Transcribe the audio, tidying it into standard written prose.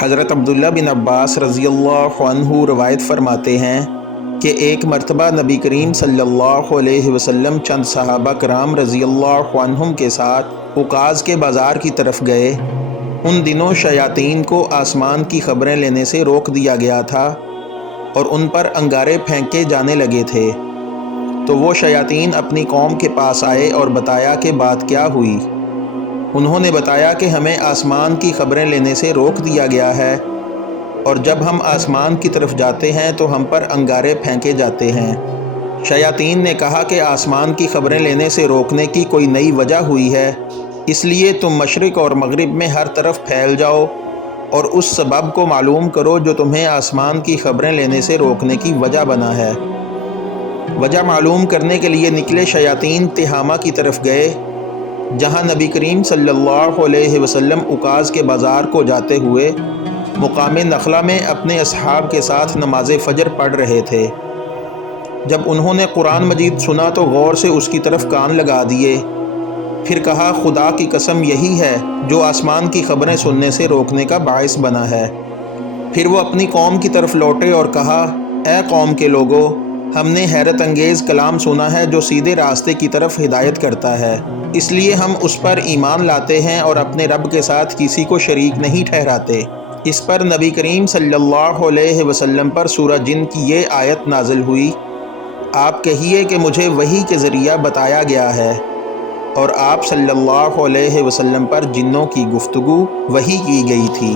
حضرت عبداللہ بن عباس رضی اللہ عنہ روایت فرماتے ہیں کہ ایک مرتبہ نبی کریم صلی اللہ علیہ وسلم چند صحابہ کرام رضی اللہ عنہم کے ساتھ عکاظ کے بازار کی طرف گئے۔ ان دنوں شیاطین کو آسمان کی خبریں لینے سے روک دیا گیا تھا اور ان پر انگارے پھینکے جانے لگے تھے، تو وہ شیاطین اپنی قوم کے پاس آئے اور بتایا کہ بات کیا ہوئی۔ انہوں نے بتایا کہ ہمیں آسمان کی خبریں لینے سے روک دیا گیا ہے، اور جب ہم آسمان کی طرف جاتے ہیں تو ہم پر انگارے پھینکے جاتے ہیں۔ شیاطین نے کہا کہ آسمان کی خبریں لینے سے روکنے کی کوئی نئی وجہ ہوئی ہے، اس لیے تم مشرق اور مغرب میں ہر طرف پھیل جاؤ اور اس سبب کو معلوم کرو جو تمہیں آسمان کی خبریں لینے سے روکنے کی وجہ بنا ہے۔ وجہ معلوم کرنے کے لیے نکلے شیاطین تہامہ کی طرف گئے، جہاں نبی کریم صلی اللہ علیہ وسلم عکاظ کے بازار کو جاتے ہوئے مقام نخلہ میں اپنے اصحاب کے ساتھ نماز فجر پڑھ رہے تھے۔ جب انہوں نے قرآن مجید سنا تو غور سے اس کی طرف کان لگا دیے، پھر کہا خدا کی قسم یہی ہے جو آسمان کی خبریں سننے سے روکنے کا باعث بنا ہے۔ پھر وہ اپنی قوم کی طرف لوٹے اور کہا، اے قوم کے لوگو، ہم نے حیرت انگیز کلام سنا ہے جو سیدھے راستے کی طرف ہدایت کرتا ہے، اس لیے ہم اس پر ایمان لاتے ہیں اور اپنے رب کے ساتھ کسی کو شریک نہیں ٹھہراتے۔ اس پر نبی کریم صلی اللہ علیہ وسلم پر سورہ جن کی یہ آیت نازل ہوئی، آپ کہیے کہ مجھے وحی کے ذریعہ بتایا گیا ہے، اور آپ صلی اللہ علیہ وسلم پر جنوں کی گفتگو وحی کی گئی تھی۔